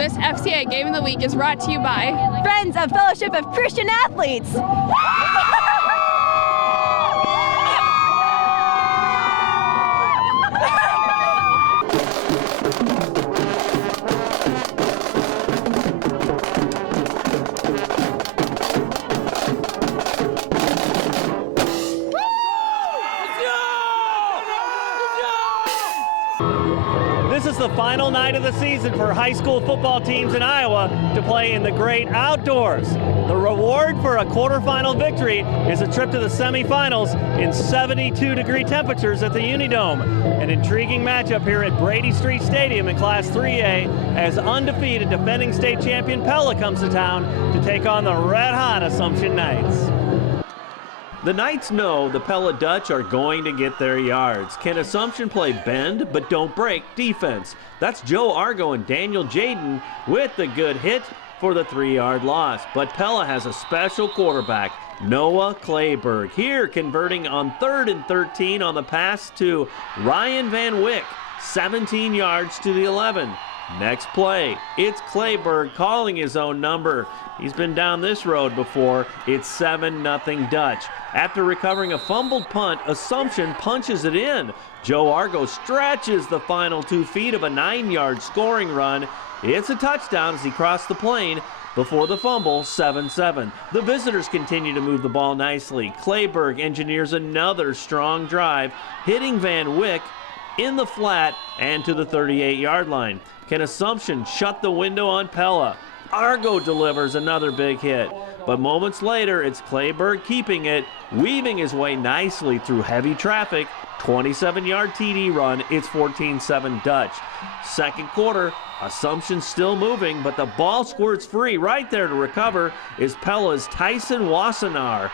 This FCA Game of the Week is brought to you by Friends of Fellowship of Christian Athletes. This is the final night of the season for high school football teams in Iowa to play in the great outdoors. The reward for a quarterfinal victory is a trip to the semifinals in 72-degree temperatures at the Unidome. An intriguing matchup here at Brady Street Stadium in Class 3A as undefeated defending state champion Pella comes to town to take on the red-hot Assumption Knights. The Knights know the Pella Dutch are going to get their yards. Can Assumption play bend but don't break defense? That's Joe Argo and Daniel Jaden with the good hit for the 3-yard loss. But Pella has a special quarterback, Noah Clayberg, here converting on 3rd and 13 on the pass to Ryan Van Wyck, 17 yards to the 11. Next play, it's Clayberg calling his own number. He's been down this road before. It's 7-0 Dutch. After recovering a fumbled punt, Assumption punches it in. Joe Argo stretches the final 2 feet of a 9-yard scoring run. It's a touchdown as he crossed the plane before the fumble, 7-7. The visitors continue to move the ball nicely. Clayberg engineers another strong drive, hitting Van Wyck in the flat and to the 38-yard line. Can Assumption shut the window on Pella? Argo delivers another big hit. But moments later, it's Clayberg keeping it, weaving his way nicely through heavy traffic. 27-yard TD run. It's 14-7 Dutch. Second quarter, Assumption still moving, but the ball squirts free. Right there to recover is Pella's Tyson Wassenaar.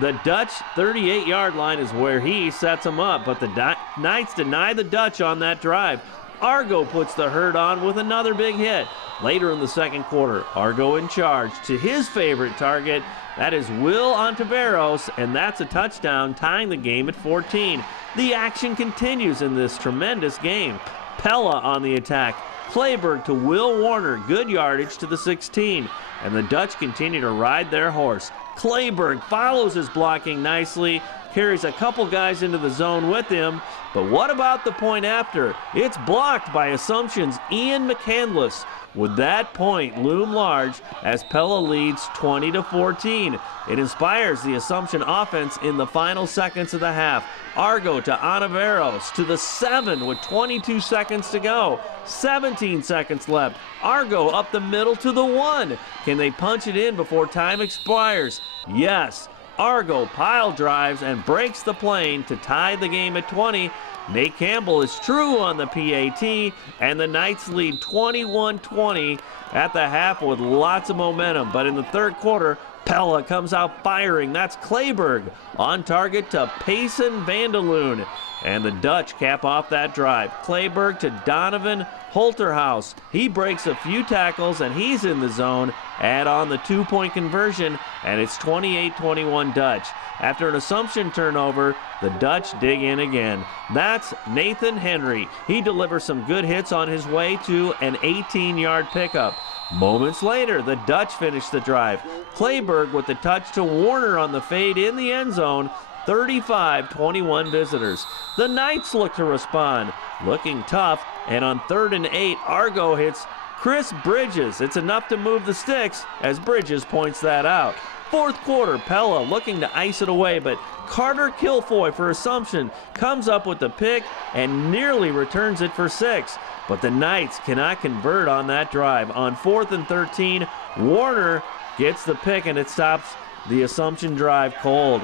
The Dutch 38-yard line is where he sets them up, but the Knights deny the Dutch on that drive. Argo puts the hurt on with another big hit. Later in the second quarter, Argo in charge to his favorite target. That is Will Ontiveros, and that's a touchdown, tying the game at 14. The action continues in this tremendous game. Pella on the attack. Clayberg to Will Warner, good yardage to the 16. And the Dutch continue to ride their horse. Clayberg follows his blocking nicely, carries a couple guys into the zone with him. But what about the point after? It's blocked by Assumption's Ian McCandless. Would that point loom large as Pella leads 20-14? It inspires the Assumption offense in the final seconds of the half. Argo to Ontiveros to the 7 with 22 seconds to go. 17 seconds left. Argo up the middle to the 1. Can they punch it in before time expires? Yes. Argo pile drives and breaks the plane to tie the game at 20. Nate Campbell is true on the PAT, and the Knights lead 21-20 at the half with lots of momentum. But in the third quarter, Pella comes out firing. That's Clayberg on target to Payson Vandeloon. And the Dutch cap off that drive. Clayberg to Donovan Holterhaus. He breaks a few tackles and he's in the zone. Add on the 2-point conversion and it's 28-21 Dutch. After an Assumption turnover, the Dutch dig in again. That's Nathan Henry. He delivers some good hits on his way to an 18-yard pickup. Moments later, the Dutch finish the drive. Clayberg with the touch to Warner on the fade in the end zone. 35-21 visitors. The Knights look to respond, looking tough, and on 3rd and 8, Argo hits Chris Bridges. It's enough to move the sticks as Bridges points that out. Fourth quarter, Pella looking to ice it away, but Carter Kilfoy for Assumption comes up with the pick and nearly returns it for 6. But the Knights cannot convert on that drive. On 4th and 13, Warner gets the pick and it stops the Assumption drive cold.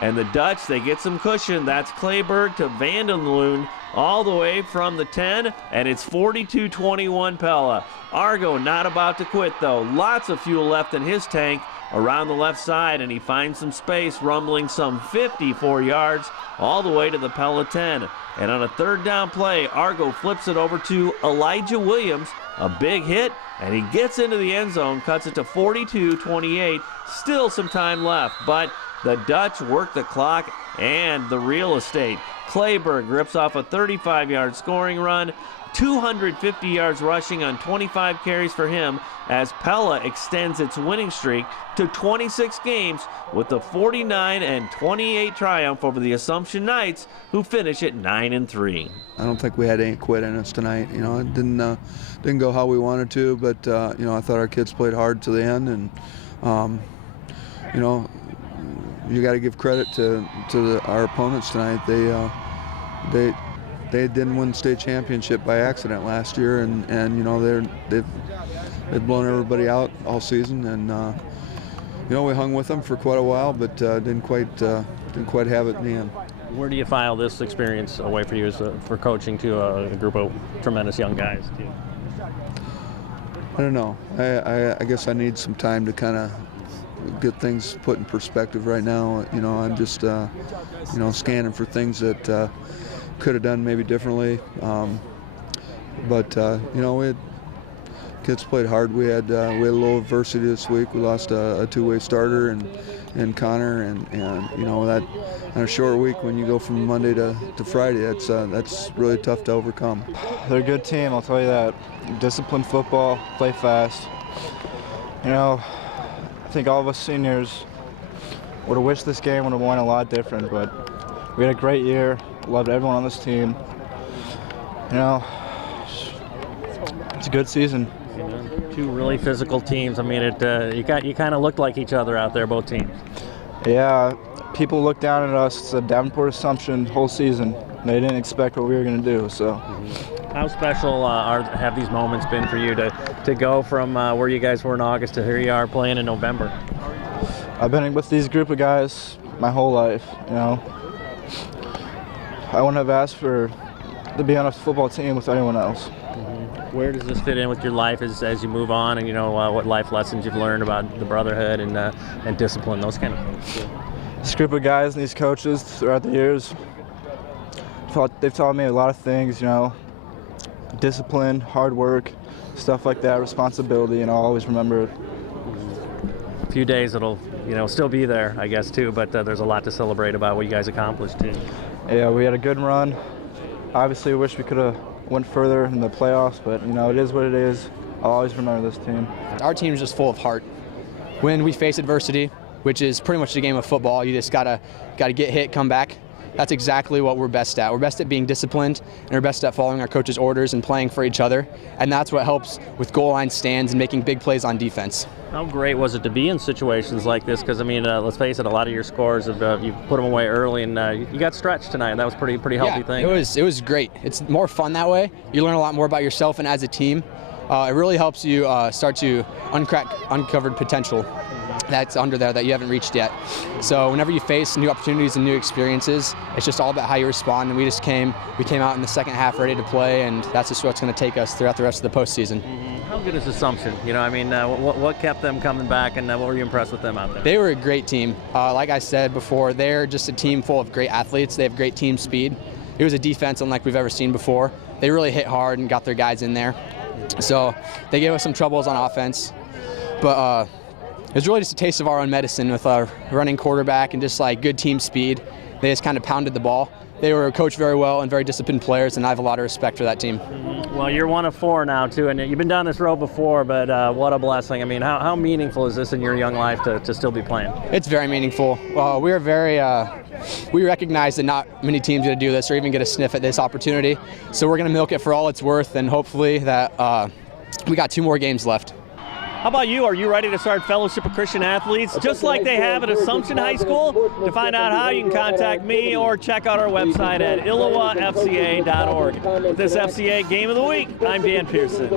And the Dutch, they get some cushion. That's Clayberg to Vandeloon all the way from the 10, and it's 42-21 Pella. Argo not about to quit, though. Lots of fuel left in his tank around the left side, and he finds some space, rumbling some 54 yards all the way to the Pella 10. And on a third down play, Argo flips it over to Elijah Williams. A big hit, and he gets into the end zone, cuts it to 42-28. Still some time left, but the Dutch work the clock and the real estate. Clayberg rips off a 35-yard scoring run. 250 yards rushing on 25 carries for him as Pella extends its winning streak to 26 games with a 49-28 triumph over the Assumption Knights, who finish at 9-3. I don't think we had any quit in us tonight. You know, it didn't go how we wanted to, but you know, I thought our kids played hard to the end, and you know, you got to give credit to our opponents tonight. They didn't win the state championship by accident last year, and you know, they've blown everybody out all season, and you know, we hung with them for quite a while, but didn't quite have it in the end. Where do you file this experience away for you as for coaching to a group of tremendous young guys too? I don't know. I guess I need some time to kind of get things put in perspective right now. You know, I'm just you know, scanning for things that could have done maybe differently, but you know, kids played hard. We had a little adversity this week. We lost a two-way starter and Connor, and you know, that on a short week when you go from Monday to Friday, that's really tough to overcome. They're a good team, I'll tell you that. Disciplined football, play fast. You know, I think all of us seniors would have wished this game would have won a lot different, but we had a great year. Loved everyone on this team. You know, it's a good season. Two really physical teams. I mean, you kind of looked like each other out there, both teams. Yeah, people looked down at us. It's a Davenport Assumption whole season. They didn't expect what we were going to do. So, how special have these moments been for you to go from where you guys were in August to here you are playing in November? I've been with these group of guys my whole life. You know, I wouldn't have asked to be on a football team with anyone else. Where does this fit in with your life as you move on, and you know, what life lessons you've learned about the brotherhood and discipline, those kind of things? This group of guys and these coaches throughout the years, they've taught me a lot of things, you know, discipline, hard work, stuff like that, responsibility, and I'll always remember it. A few days it'll, you know, still be there, I guess, too, but there's a lot to celebrate about what you guys accomplished, too. Yeah, we had a good run. Obviously, I wish we could have went further in the playoffs, but, you know, it is what it is. I'll always remember this team. Our team is just full of heart. When we face adversity, which is pretty much the game of football, you just gotta get hit, come back. That's exactly what we're best at. We're best at being disciplined, and we're best at following our coach's orders and playing for each other. And that's what helps with goal line stands and making big plays on defense. How great was it to be in situations like this? Because, I mean, let's face it, a lot of your scores, you put them away early, and you got stretched tonight, and that was pretty healthy thing. It was great. It's more fun that way. You learn a lot more about yourself and as a team. It really helps you start to uncrack uncovered potential that's under there that you haven't reached yet. So whenever you face new opportunities and new experiences, it's just all about how you respond. And we came out in the second half ready to play, and that's just what's going to take us throughout the rest of the postseason. How good is Assumption? You know, I mean, what kept them coming back, and what were you impressed with them out there? They were a great team. Like I said before, they're just a team full of great athletes. They have great team speed. It was a defense unlike we've ever seen before. They really hit hard and got their guys in there. So they gave us some troubles on offense, but it was really just a taste of our own medicine with our running quarterback and just like good team speed. They just kind of pounded the ball. They were coached very well and very disciplined players, and I have a lot of respect for that team. Well, you're one of four now, too, and you've been down this road before, but what a blessing. I mean, how meaningful is this in your young life to still be playing? It's very meaningful. We recognize that not many teams get to do this or even get a sniff at this opportunity, so we're going to milk it for all it's worth, and hopefully that we got 2 more games left. How about you? Are you ready to start Fellowship of Christian Athletes just like they have at Assumption High School? To find out how, you can contact me or check out our website at ILLOWAFCA.org. With this FCA Game of the Week, I'm Dan Pearson.